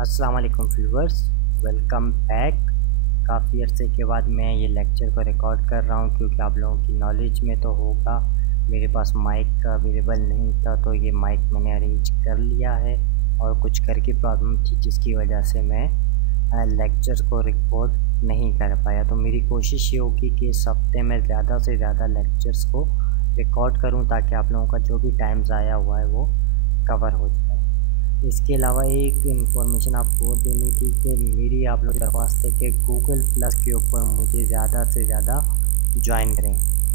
अस्सलाम वालेकुम viewers, welcome back. काफ़ी अरसे के बाद मैं ये लेक्चर को रिकॉर्ड कर रहा हूँ क्योंकि आप लोगों की नॉलेज में तो होगा मेरे पास माइक अवेलेबल नहीं था, तो ये माइक मैंने अरेंज कर लिया है और कुछ घर की प्रॉब्लम थी जिसकी वजह से मैं लेक्चर को रिकॉर्ड नहीं कर पाया। तो मेरी कोशिश ये होगी कि इस हफ्ते में ज़्यादा से ज़्यादा लेक्चर्स को रिकॉर्ड करूँ ताकि आप लोगों का जो भी टाइम ज़ाया हुआ है वो कवर हो जाए। इसके अलावा एक इन्फॉर्मेशन आपको देनी थी कि मेरी आप लोग दरख्वास्त है कि गूगल प्लस के ऊपर मुझे ज़्यादा से ज़्यादा ज्वाइन करें।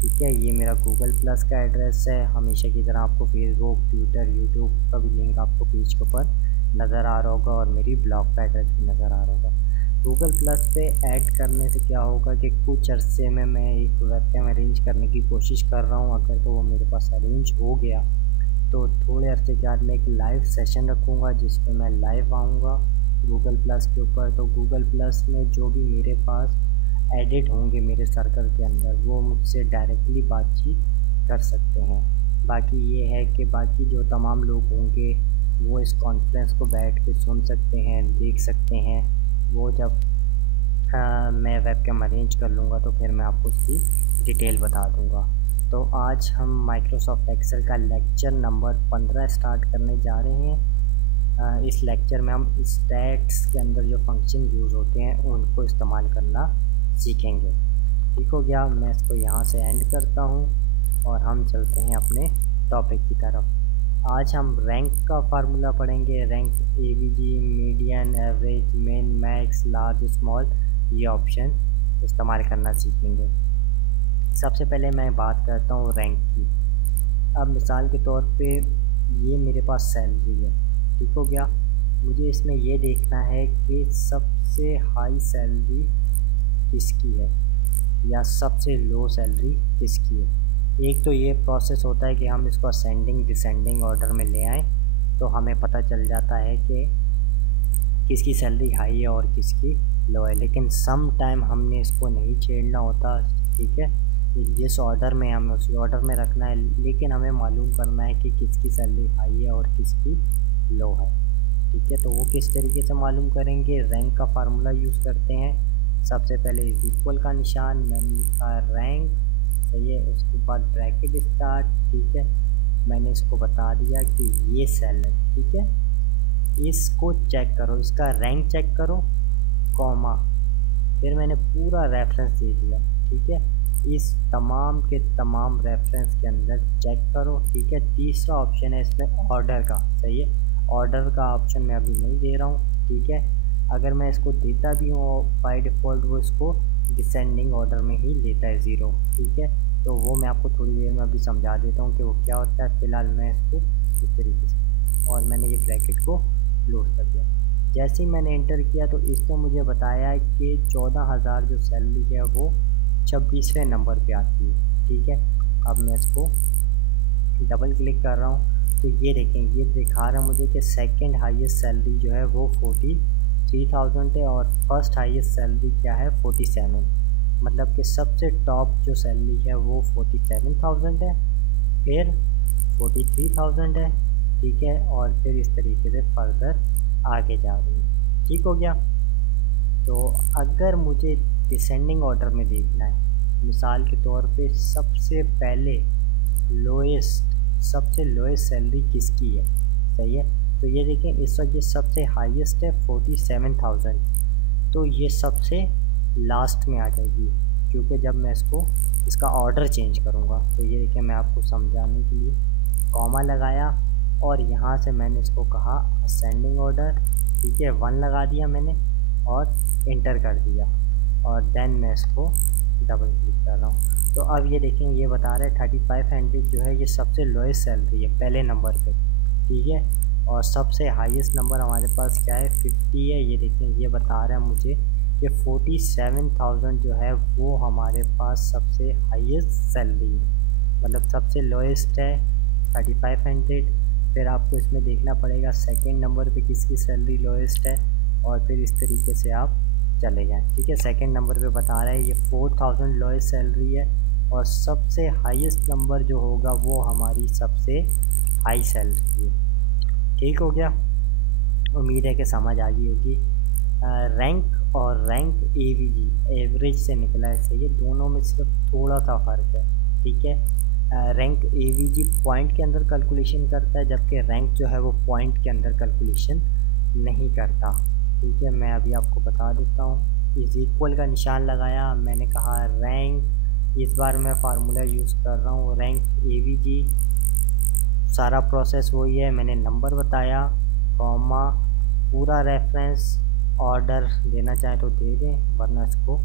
ठीक है, ये मेरा गूगल प्लस का एड्रेस है। हमेशा की तरह आपको फेसबुक, ट्विटर, यूट्यूब का भी लिंक आपको पेज के ऊपर नज़र आ रहा होगा और मेरी ब्लॉग का एड्रेस भी नज़र आ रहा होगा। गूगल प्लस पे ऐड करने से क्या होगा कि कुछ अरसे में मैं एक वेबकैम अरेंज करने की कोशिश कर रहा हूँ। अगर तो वो मेरे पास अरेंज हो गया तो थोड़े अर्से के बाद मैं एक लाइव सेशन रखूँगा जिस पे मैं लाइव आऊँगा गूगल प्लस के ऊपर। तो गूगल प्लस में जो भी मेरे पास एडिट होंगे मेरे सर्कल के अंदर वो मुझसे डायरेक्टली बातचीत कर सकते हैं। बाकी ये है कि बाकी जो तमाम लोग होंगे वो इस कॉन्फ्रेंस को बैठ के सुन सकते हैं, देख सकते हैं। वो जब मैं वेबकैम अरेंज कर लूँगा तो फिर मैं आपको उसकी डिटेल बता दूँगा। तो आज हम माइक्रोसॉफ्ट एक्सेल का लेक्चर नंबर 15 स्टार्ट करने जा रहे हैं। इस लेक्चर में हम स्टैट्स के अंदर जो फंक्शन यूज़ होते हैं उनको इस्तेमाल करना सीखेंगे। ठीक हो गया, मैं इसको यहाँ से एंड करता हूँ और हम चलते हैं अपने टॉपिक की तरफ। आज हम रैंक का फार्मूला पढ़ेंगे। रैंक एवीजी, मीडियन, एवरेज, मिन, मैक्स, लार्ज, स्मॉल, ये ऑप्शन इस्तेमाल करना सीखेंगे। सबसे पहले मैं बात करता हूँ रैंक की। अब मिसाल के तौर पे ये मेरे पास सैलरी है, ठीक हो गया। मुझे इसमें ये देखना है कि सबसे हाई सैलरी किसकी है या सबसे लो सैलरी किसकी है। एक तो ये प्रोसेस होता है कि हम इसको असेंडिंग डिसेंडिंग ऑर्डर में ले आएँ तो हमें पता चल जाता है कि किसकी सैलरी हाई है और किसकी लो है। लेकिन सम टाइम हमने इसको नहीं छेड़ना होता, ठीक है। जिस ऑर्डर में हमें उसी ऑर्डर में रखना है, लेकिन हमें मालूम करना है कि किसकी सैलरी हाई है और किसकी लो है। ठीक है, तो वो किस तरीके से मालूम करेंगे। रैंक का फार्मूला यूज़ करते हैं। सबसे पहले इज इक्वल का निशान, मैंने लिखा रैंक, सही है। उसके बाद ब्रैकेट स्टार्ट, ठीक है। मैंने इसको बता दिया कि ये सेल है, ठीक है। इसको चेक करो, इसका रैंक चेक करो, कॉमा, फिर मैंने पूरा रेफरेंस दे दिया, ठीक है। इस तमाम के तमाम रेफरेंस के अंदर चेक करो, ठीक है। तीसरा ऑप्शन है इसमें ऑर्डर का, सही है। ऑर्डर का ऑप्शन मैं अभी नहीं दे रहा हूँ, ठीक है। अगर मैं इसको देता भी हूँ बाय डिफ़ॉल्ट वो इसको डिसेंडिंग ऑर्डर में ही लेता है, ज़ीरो, ठीक है। तो वो मैं आपको थोड़ी देर में अभी समझा देता हूँ कि वो क्या होता है। फ़िलहाल मैं इसको इस तरीके से, और मैंने ये ब्रैकेट को क्लोज कर दिया। जैसे ही मैंने इंटर किया तो इसने मुझे बताया कि 14,000 जो सैलरी है वो 26वें नंबर पे आती है, ठीक है। अब मैं इसको डबल क्लिक कर रहा हूँ तो ये देखें, ये दिखा रहा है मुझे कि सेकंड हाईएस्ट सैलरी जो है वो 43,000 है और फर्स्ट हाईएस्ट सैलरी क्या है 47। मतलब कि सबसे टॉप जो सैलरी है वो 47,000 है, फिर 43,000 है, ठीक है। और फिर इस तरीके से फर्दर आगे जा रही है, ठीक हो गया। तो अगर मुझे डिसेंडिंग ऑर्डर में देखना है, मिसाल के तौर पे सबसे पहले लोएस्ट, सबसे लोएस्ट सैलरी किसकी है, सही है। तो ये देखें, इस वक्त ये सबसे हाईएस्ट है 47,000, तो ये सबसे लास्ट में आ जाएगी क्योंकि जब मैं इसका ऑर्डर चेंज करूँगा। तो ये देखिए, मैं आपको समझाने के लिए कॉमा लगाया और यहाँ से मैंने इसको कहा असेंडिंग ऑर्डर, ठीक है। 1 लगा दिया मैंने और इंटर कर दिया और देन मैं इसको डबल क्लिक कर रहा हूँ। तो अब ये देखें, ये बता रहा है 3500 जो है ये सबसे लोएस्ट सैलरी है पहले नंबर पे, ठीक है। और सबसे हाईएस्ट नंबर हमारे पास क्या है 50 है। ये देखें, ये बता रहा है मुझे कि 47,000 जो है वो हमारे पास सबसे हाईएस्ट सैलरी है, मतलब सबसे लोएस्ट है 3500। फिर आपको इसमें देखना पड़ेगा सेकंड नंबर पे किसकी सैलरी लोएस्ट है और फिर इस तरीके से आप चले जाएं, ठीक है। सेकंड नंबर पे बता रहा है ये 4000 लोएस्ट सैलरी है और सबसे हाईएस्ट नंबर जो होगा वो हमारी सबसे हाई सैलरी है, ठीक हो गया। उम्मीद है कि समझ आ गई होगी। रैंक और रैंक एवीजी एवरेज से निकला है, सही है, दोनों में सिर्फ थोड़ा सा फ़र्क है, ठीक है। रैंक एवीजी पॉइंट के अंदर कैलकुलेशन करता है, जबकि रैंक जो है वो पॉइंट के अंदर कैलकुलेशन नहीं करता, ठीक है। मैं अभी आपको बता देता हूँ। इज इक्वल का निशान लगाया, मैंने कहा रैंक, इस बार मैं फार्मूला यूज़ कर रहा हूँ रैंक एवीजी, सारा प्रोसेस वही है, मैंने नंबर बताया, कॉमा, पूरा रेफरेंस, ऑर्डर देना चाहें तो दे दें वरना इसको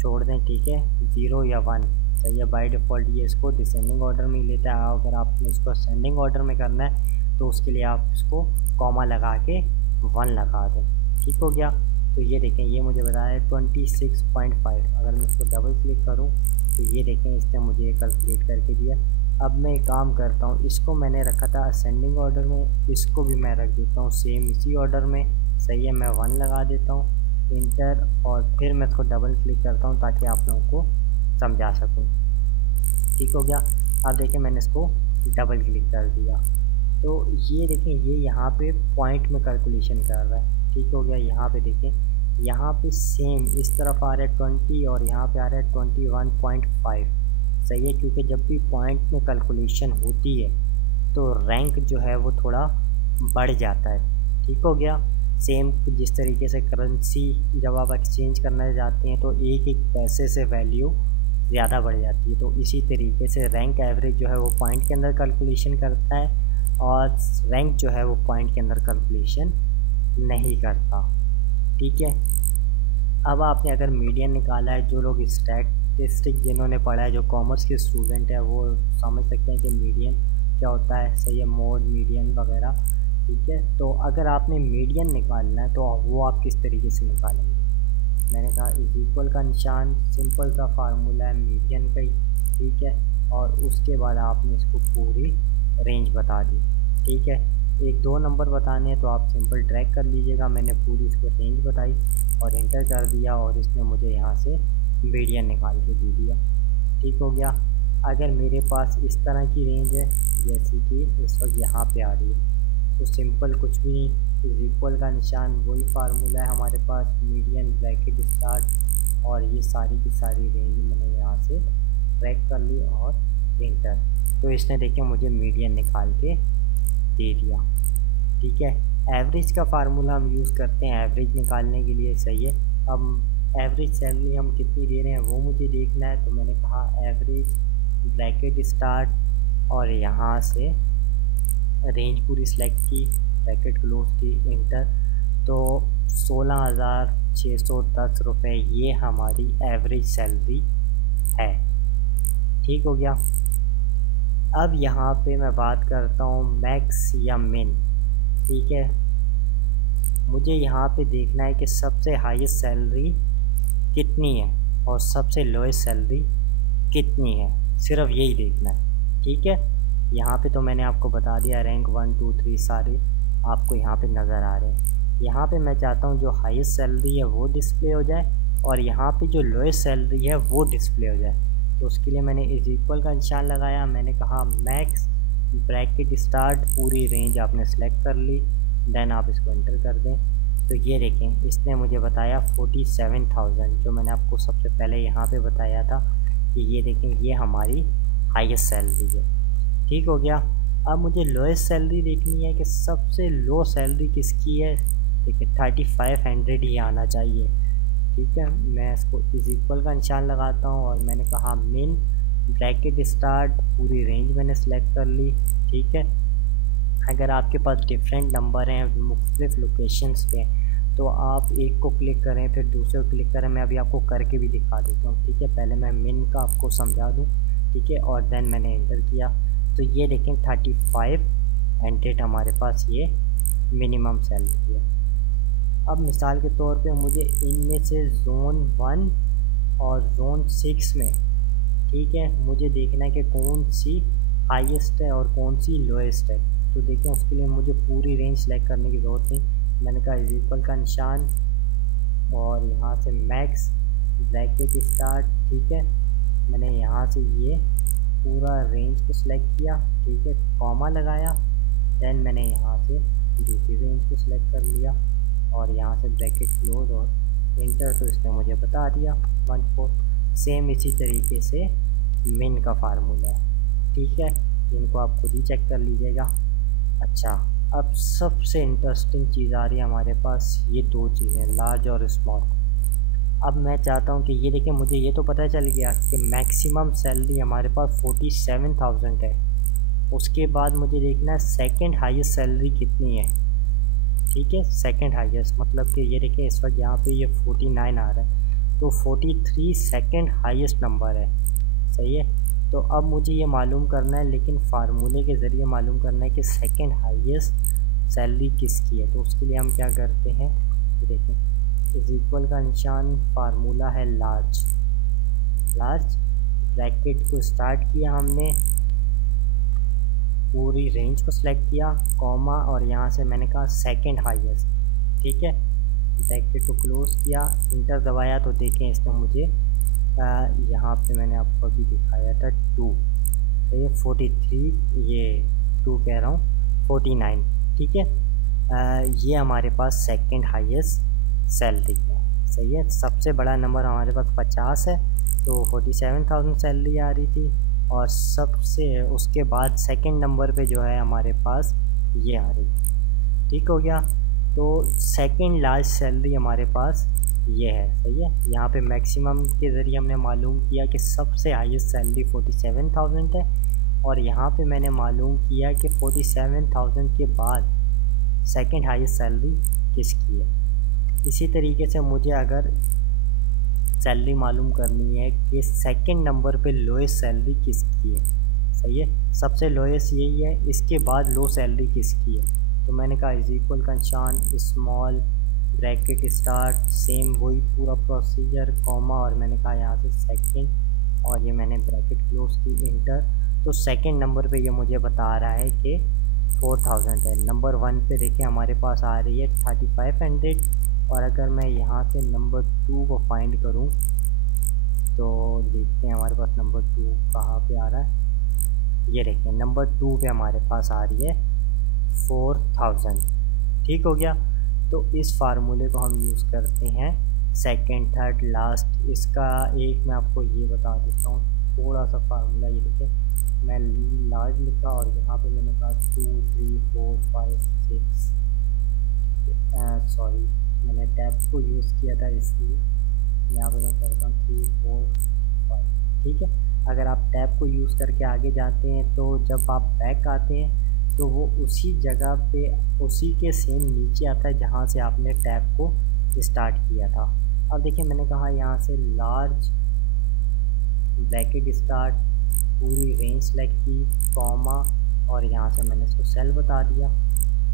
छोड़ दें, ठीक है। 0 या 1, सही है। बाय डिफ़ॉल्ट ये इसको डिसेंडिंग ऑर्डर में ही लेता है। अगर आपने इसको असेंडिंग ऑर्डर में करना है तो उसके लिए आप इसको कॉमा लगा के 1 लगा दें, ठीक हो गया। तो ये देखें, ये मुझे बताया है 26.5। अगर मैं इसको डबल क्लिक करूँ तो ये देखें इसने मुझे कैलकुलेट करके दिया। अब मैं एक काम करता हूँ, इसको मैंने रखा था असेंडिंग ऑर्डर में, इसको भी मैं रख देता हूँ सेम इसी ऑर्डर में, सही है। मैं 1 लगा देता हूँ, इंटर, और फिर मैं इसको डबल क्लिक करता हूँ ताकि आप लोगों को समझा सकूँ, ठीक हो गया। अब देखिए मैंने इसको डबल क्लिक कर दिया तो ये देखें, ये यहाँ पे पॉइंट में कैलकुलेशन कर रहा है, ठीक हो गया। यहाँ पे देखें, यहाँ पे सेम इस तरफ आ रहा है 20 और यहाँ पे आ रहा है 21.5, सही है। क्योंकि जब भी पॉइंट में कैलकुलेशन होती है तो रैंक जो है वो थोड़ा बढ़ जाता है, ठीक हो गया। सेम जिस तरीके से करेंसी जब आप एक्सचेंज करना चाहते हैं तो एक एक पैसे से वैल्यू ज़्यादा बढ़ जाती है, तो इसी तरीके से रैंक एवरेज जो है वो पॉइंट के अंदर कैलकुलेशन करता है और रैंक जो है वो पॉइंट के अंदर कैलकुलेशन नहीं करता, ठीक है। अब आपने अगर मीडियन निकाला है, जो लोग स्टैटिस्टिक जिन्होंने पढ़ा है, जो कॉमर्स के स्टूडेंट है वो समझ सकते हैं कि मीडियन क्या होता है, सही है, मोड मीडियन वगैरह, ठीक है। तो अगर आपने मीडियन निकालना है तो वो आप किस तरीके से निकालेंगे। मैंने कहा इज इक्वल का निशान, सिंपल सा फार्मूला है मीडियन का ही, ठीक है। और उसके बाद आपने इसको पूरी रेंज बता दी, ठीक है। एक दो नंबर बताने हैं तो आप सिंपल ड्रैग कर लीजिएगा, मैंने पूरी इसको रेंज बताई और इंटर कर दिया और इसने मुझे यहाँ से मीडियन निकाल के दे दिया, ठीक हो गया। अगर मेरे पास इस तरह की रेंज है जैसे कि इस वक्त यहाँ पे आ रही है तो सिंपल कुछ भी नहीं, इज इक्वल का निशान, वही फार्मूला है हमारे पास, मीडियन, ब्रैकेट स्टार्ट, और ये सारी की सारी रेंज मैंने यहाँ से ट्रैक कर ली और इंटर। तो इसने देखिए मुझे मीडियन निकाल के दे दिया, ठीक है। एवरेज का फार्मूला हम यूज़ करते हैं एवरेज निकालने के लिए, सही है। अब एवरेज सैलरी हम कितनी दे रहे हैं वो मुझे देखना है, तो मैंने कहा एवरेज, ब्रैकेट स्टार्ट, और यहाँ से रेंज पूरी सेलेक्ट की, ब्रैकेट क्लोज की, इंटर। तो 16,610 रुपये ये हमारी एवरेज सैलरी है, ठीक हो गया। अब यहाँ पे मैं बात करता हूँ मैक्स या मिन, ठीक है। मुझे यहाँ पे देखना है कि सबसे हाईएस्ट सैलरी कितनी है और सबसे लोएस्ट सैलरी कितनी है, सिर्फ यही देखना है, ठीक है। यहाँ पे तो मैंने आपको बता दिया, रैंक 1 2 3 सारे आपको यहाँ पे नज़र आ रहे हैं। यहाँ पे मैं चाहता हूँ जो हाईएस्ट सैलरी है वो डिस्प्ले हो जाए और यहाँ पे जो लोएस्ट सैलरी है वो डिस्प्ले हो जाए। तो उसके लिए मैंने इज इक्वल का निशान लगाया, मैंने कहा मैक्स, ब्रैकेट स्टार्ट, पूरी रेंज आपने सेलेक्ट कर ली, देन आप इसको एंटर कर दें। तो ये देखें इसने मुझे बताया 47,000, जो मैंने आपको सबसे पहले यहाँ पे बताया था कि ये देखें ये हमारी हाईएस्ट सैलरी है, ठीक हो गया। अब मुझे लोएस्ट सैलरी देखनी है कि सबसे लो सैलरी किसकी है, देखिए 3500 ही आना चाहिए, ठीक है। मैं इसको इज इक्वल का निशान लगाता हूँ और मैंने कहा मिन, ब्रैकेट स्टार्ट, पूरी रेंज मैंने सेलेक्ट कर ली, ठीक है। अगर आपके पास डिफरेंट नंबर हैं मुख्तलिफ लोकेशंस पे तो आप एक को क्लिक करें फिर दूसरे को क्लिक करें, मैं अभी आपको करके भी दिखा देता हूँ, ठीक है। पहले मैं मिन का आपको समझा दूँ, ठीक है, और देन मैंने एंटर किया तो ये देखें 3500 हमारे पास ये मिनिमम सैलरी है। अब मिसाल के तौर पे मुझे इनमें से ज़ोन 1 और ज़ोन 6 में, ठीक है, मुझे देखना है कि कौन सी हाईएस्ट है और कौन सी लोएस्ट है। तो देखें उसके लिए मुझे पूरी रेंज सेलेक्ट करने की ज़रूरत नहीं, मैंने कहा इज इक्वल का निशान और यहाँ से मैक्स, ब्रैकेट स्टार्ट, ठीक है। मैंने यहाँ से ये पूरा रेंज को सिलेक्ट किया, ठीक है, कॉमा लगाया, देन मैंने यहाँ से दूसरी रेंज को सिलेक्ट कर लिया और यहाँ से ब्रैकेट क्लोज और इंटर, तो इसने मुझे बता दिया 1/4। सेम इसी तरीके से मिन का फार्मूला है, ठीक है, इनको आप खुद ही चेक कर लीजिएगा। अच्छा, अब सबसे इंटरेस्टिंग चीज़ आ रही है हमारे पास, ये दो चीज़ें लार्ज और स्मॉल। अब मैं चाहता हूँ कि ये देखिए, मुझे ये तो पता चल गया कि मैक्सिमम सैलरी हमारे पास 47,000 है। उसके बाद मुझे देखना है सेकंड हाईएस्ट सैलरी कितनी है, ठीक है, सेकंड हाईएस्ट मतलब कि ये देखिए इस वक्त यहाँ पे ये 49 आ रहा है, तो 43 सेकंड हाईएस्ट नंबर है, सही है। तो अब मुझे ये मालूम करना है, लेकिन फार्मूले के ज़रिए मालूम करना है कि सेकंड हाईएस्ट सैलरी किसकी है। तो उसके लिए हम क्या करते हैं, देखें, इज इक्वल का निशान, फार्मूला है लार्ज, लार्ज ब्रैकेट को स्टार्ट किया हमने, पूरी रेंज को सिलेक्ट किया, कॉमा, और यहाँ से मैंने कहा सेकंड हाईएस्ट, ठीक है, ब्रैकेट को क्लोज किया, इंटर दबाया, तो देखें इसने मुझे यहाँ पे मैंने आपको अभी दिखाया था 2, तो ये 43, ये 2 कह रहा हूँ 49, ठीक है। ये हमारे पास सेकंड हाईएस्ट सैलरी है, सही है। सबसे बड़ा नंबर हमारे पास 50 है, तो 47,000 सैलरी आ रही थी, और सबसे उसके बाद सेकंड नंबर पे जो है हमारे पास ये आ रही, ठीक हो गया। तो सेकंड लार्ज सैलरी हमारे पास ये है, सही है। यहाँ पे मैक्सिमम के ज़रिए हमने मालूम किया कि सबसे हाईएस्ट सैलरी 47,000 है, और यहाँ पे मैंने मालूम किया कि 47,000 के बाद सेकंड हाईएस्ट सैलरी किसकी है। इसी तरीके से मुझे अगर सैलरी मालूम करनी है कि सेकंड नंबर पे लोएस्ट सैलरी किसकी है, सही है, सबसे लोएस्ट यही है, इसके बाद लो सैलरी किसकी है। तो मैंने कहा इज इक्वल का निशान, स्मॉल ब्रैकेट स्टार्ट, सेम वही पूरा प्रोसीजर, कॉमा, और मैंने कहा यहाँ से सेकंड, और ये मैंने ब्रैकेट क्लोज की, इंटर। तो सेकंड नंबर पे ये मुझे बता रहा है कि 4,000 है। नंबर 1 पे देखिए हमारे पास आ रही है 3500, और अगर मैं यहाँ से नंबर 2 को फाइंड करूँ तो देखते हैं हमारे पास नंबर 2 कहाँ पे आ रहा है। ये देखिए नंबर 2 पे हमारे पास आ रही है 4,000, ठीक हो गया। तो इस फार्मूले को हम यूज़ करते हैं सेकंड, थर्ड, लास्ट। इसका एक मैं आपको ये बता देता हूँ थोड़ा सा फार्मूला। ये देखिए, मैं लार्ज लिखा और यहाँ पे मैंने कहा 2, 3, 4, 5, 6, सॉरी मैंने टैब को यूज़ किया था इसलिए यहाँ पे मैं करता हूँ 3, 4, 5, ठीक है। अगर आप टैब को यूज़ करके आगे जाते हैं तो जब आप बैक आते हैं तो वो उसी जगह पे उसी के सेम नीचे आता है जहाँ से आपने टैब को स्टार्ट किया था। अब देखिए मैंने कहा यहाँ से लार्ज ब्रैकेट स्टार्ट, पूरी रेंज सेलेक्ट की, कॉमा, और यहाँ से मैंने इसको सेल बता दिया,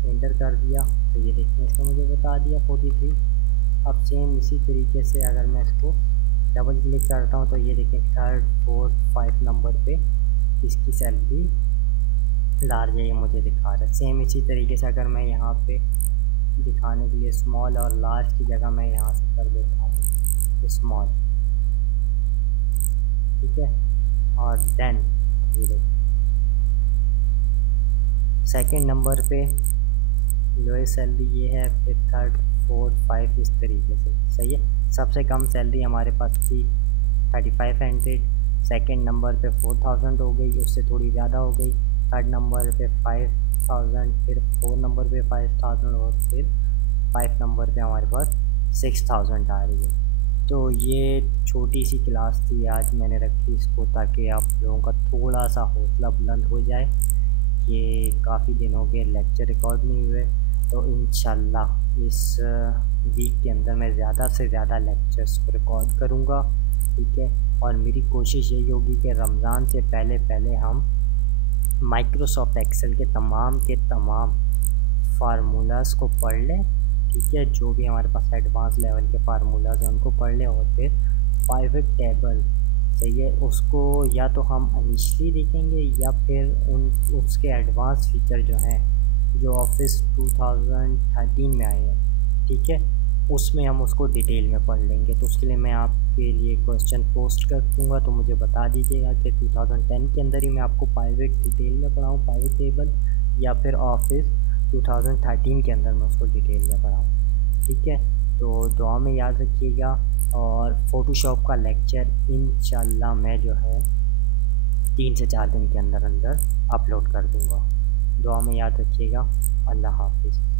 एंटर कर दिया, तो ये देखिए इसने मुझे बता दिया 43। अब सेम इसी तरीके से अगर मैं इसको डबल क्लिक करता हूँ तो ये देखिए थर्ड, फोर्थ, 5 नंबर पे इसकी सैलरी लार्ज है, ये मुझे दिखा रहा है। सेम इसी तरीके से अगर मैं यहाँ पे दिखाने के लिए स्मॉल और लार्ज की जगह मैं यहाँ से कर देता हूँ स्मॉल, ठीक है, और देन ये देखिए सेकंड नंबर पे लोएस्ट सैलरी ये है, फिर थर्ड, फोर्थ, 5 इस तरीके से, सही है। सबसे कम सैलरी हमारे पास थी 3500, सेकंड नंबर पे 4000 हो गई, उससे थोड़ी ज़्यादा हो गई, थर्ड नंबर पे 5000, फिर 4 नंबर पे 5000, और फिर 5 नंबर पे हमारे पास 6000 आ रही है। तो ये छोटी सी क्लास थी आज मैंने रखी इसको ताकि आप लोगों का थोड़ा सा हौसला बुलंद हो जाए कि काफ़ी दिन हो गए लेक्चर रिकॉर्ड नहीं हुए। तो इंशाल्लाह इस वीक के अंदर मैं ज़्यादा से ज़्यादा लेक्चर्स को रिकॉर्ड करूँगा, ठीक है। और मेरी कोशिश यही होगी कि रमज़ान से पहले पहले हम माइक्रोसॉफ्ट एक्सेल के तमाम फार्मूलाज़ को पढ़ लें, ठीक है, जो भी हमारे पास एडवांस लेवल के फार्मूलाज हैं उनको पढ़ लें, और फिर पाइवट टेबल, सही है, उसको या तो हम इनिशियली देखेंगे या फिर उसके एडवांस फीचर जो हैं जो ऑफिस 2013 में आए हैं, ठीक है, उसमें हम उसको डिटेल में पढ़ लेंगे। तो उसके लिए मैं आपके लिए क्वेश्चन पोस्ट कर दूँगा, तो मुझे बता दीजिएगा कि 2010 के अंदर ही मैं आपको पाइवट डिटेल में पढ़ाऊँ, पाइवट टेबल, या फिर ऑफिस 2013 के अंदर मैं उसको डिटेल में पढ़ाऊँ। ठीक है, तो दुआ में याद रखिएगा। और फ़ोटोशॉप का लेक्चर इंशाल्लाह मैं जो है 3 से 4 दिन के अंदर अंदर अपलोड कर दूँगा। दुआ में याद रखिएगा। अल्लाह हाफ़िज़।